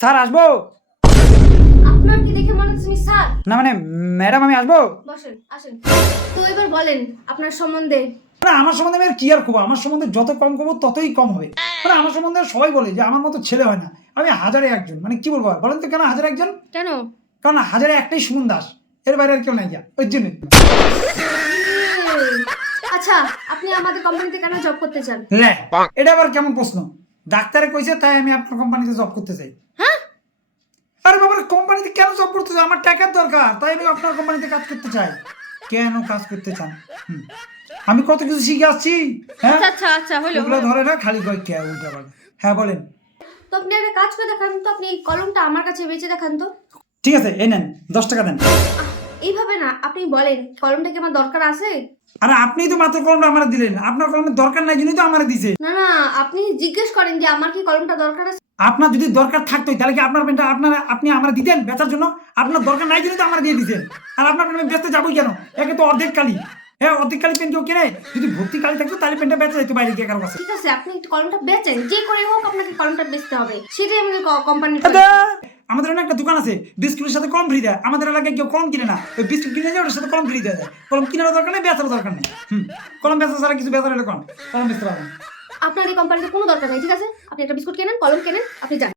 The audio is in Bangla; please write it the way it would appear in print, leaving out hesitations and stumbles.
স্যার আসবো? আপনার কি দেখে মনে হচ্ছে আমি স্যার? না মানে ম্যাডাম আমি আসবো? বসেন, আসেন। তো এবার বলেন আপনার সম্বন্ধে। না আমার সম্বন্ধে আমি আর কি আর করবো, আমার সম্বন্ধে যত কম করবো ততই কম হবে। মানে আমার সম্বন্ধে সবাই বলে যে আমার মতো ছেলে হয় না, আমি হাজারে একজন। মানে কি বলবো আর বলেন তো, কেন হাজারে একজন? কেন? কারণ হাজারে একটাই সুমন দাস, এর বাইরে আর কেউ নাই যা, ওই জন্য। আচ্ছা, আপনি আমাদের কোম্পানিতে কেন জব করতে চান? লে, এটা আবার কেমন প্রশ্ন? ডাক্তারে কইছে তাই আমি আপনার কোম্পানিতে জব করতে চাই। হ্যাঁ? আরে বাবা, কোম্পানিতে কেন জব করতে চাই? আমার টাকার দরকার, তাই আমি আপনার কোম্পানিতে কাজ করতে চাই। কেন কাজ করতে চান? আমি কত কিছু শিখে আসছি। হ্যাঁ, আচ্ছা হলো। ওগুলো ধরে না, খালি কয় কে উল্টা পাল্টা। হ্যাঁ বলেন। তো আপনি একটা কাজ করে দেখান তো, আপনি এই কলমটা আমার কাছে বেচে দেখান তো। ঠিক আছে, এই নেন 10 টাকা দেন। এইভাবে না, আপনি বলেন কলমটা কি আমার দরকার আছে? আরে আপনি তো মাত্র কলমটা আমার দিলেন, আপনার কলমের দরকার নাই জন্যই তো আমার দিছে। না, আপনি জিজ্ঞেস করেন যে আমার কি কলমটা দরকার আছে। আপনার যদি দরকার থাকতোই তাহলে কি আপনার পেনটা আপনি আমার দিতেন বেচার জন্য? আপনার দরকার নাই জন্য তো আমার দিয়ে দিতেন। আর আপনার পেন বেচতে যাবোই কেন? একে তো অর্ধেক কালি। হ্যাঁ, অর্ধেক কালি পেন কেউ কেনে? যদি ভর্তি কালি থাকতো তাহলে পেনটা বেচা যেত বাইরে গিয়ে কারো কাছে। ঠিক আছে, আপনি একটু কলমটা বেচেন, যে করে হোক আপনাকে কলমটা বেচতে হবে, সেটাই আমাদের কোম্পানির। আমাদের অনেক একটা দোকান আছে, বিস্কুটের সাথে কলম ফ্রি দেয়। আমাদের এলাকায় কেউ কলম কিনে না, ওই বিস্কুট কিনে যায় ওটার সাথে কলম ফ্রি দেয়। কলম কেনার দরকার নেই, বেচার দরকার নেই। কলম বেচা ছাড়া কিছু বেচার হলে কলম বেচতে পারবেন। আপনার এই কোম্পানিতে কোনো দরকার নেই, ঠিক আছে? আপনি একটা বিস্কুট কেনেন, কলম কেনেন, আপনি যান।